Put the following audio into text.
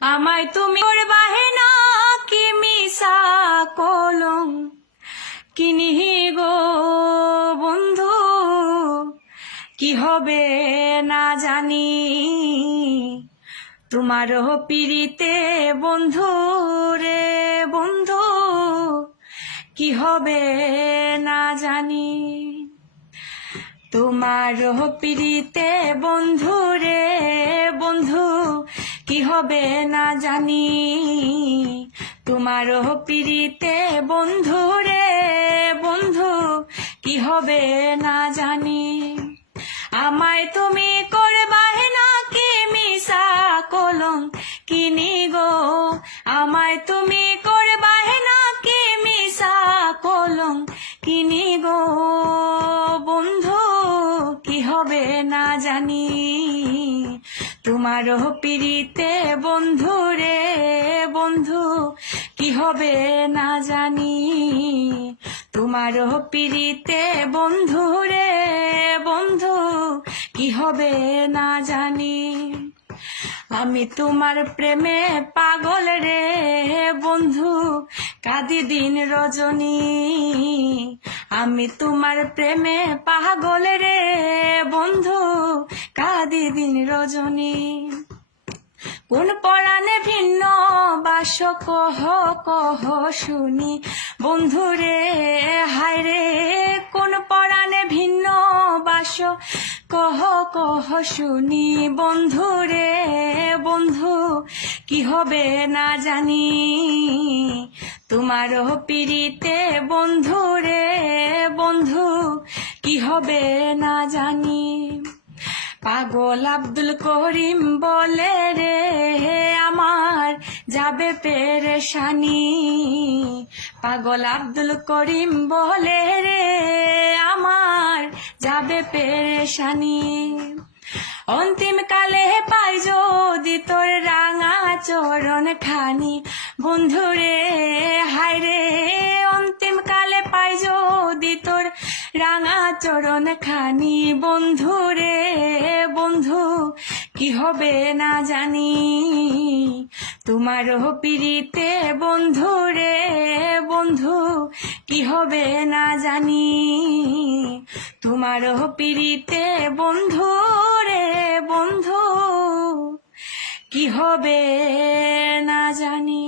আমায় তুমি করবাহে না কি মিশা কলম কিনি গো বন্ধু, কি হবে না জানি তোমার পিড়িতে বন্ধু রে বন্ধু, কি হবে না জানি তোমার পিড়িতে বন্ধু রে বন্ধু, কি হবে না জানি তোমার পিড়িতে বন্ধু রে বন্ধু, কি হবে না জানি আমায় তুমি করবাহে না কি মিশা কলম কিনি গো, আমায় তুমি করবাহে না কি মিশা কলম কিনি গো বন্ধু, কি হবে না জানি তোমার পিড়িতে বন্ধু রে বন্ধু, কি হবে না জানি তোমার পিড়িতে বন্ধু রে বন্ধু, কি হবে না জানি আমি তোমার প্রেমে পাগল রে বন্ধু, কাঁদি দিন রজনী আমি তোমার প্রেমে পাগল রে বন্ধু, কাঁদি দিন রজনী কোন পরাণে ভিন্ন বাস কহ কহ শুনি বন্ধু রে হায় রে, কোন পরাণে ভিন্ন বাস কহ কহ শুনি বন্ধু রে বন্ধু, কি হবে না জানি তোমার পিড়িতে বন্ধু রে বন্ধু, কি হবে না জানি পাগল আব্দুল করিম বলে রে আমার যাবে পেরেশানি, পাগল আব্দুল করিম বলে রে আমার যাবে পেরেশানি অন্তিম কালে পাই যদি তোর রাঙা চরণ খানি বন্ধু রে হায় রে, অন্তিম কালে পাই যদি তোর রাঙা চরণ খানি বন্ধু রে বন্ধু, কি হবে না জানি তোমার পিড়িতে বন্ধু রে বন্ধু, কি হবে না জানি তোমার পিড়িতে বন্ধু রে বন্ধু, কি হবে না জানি।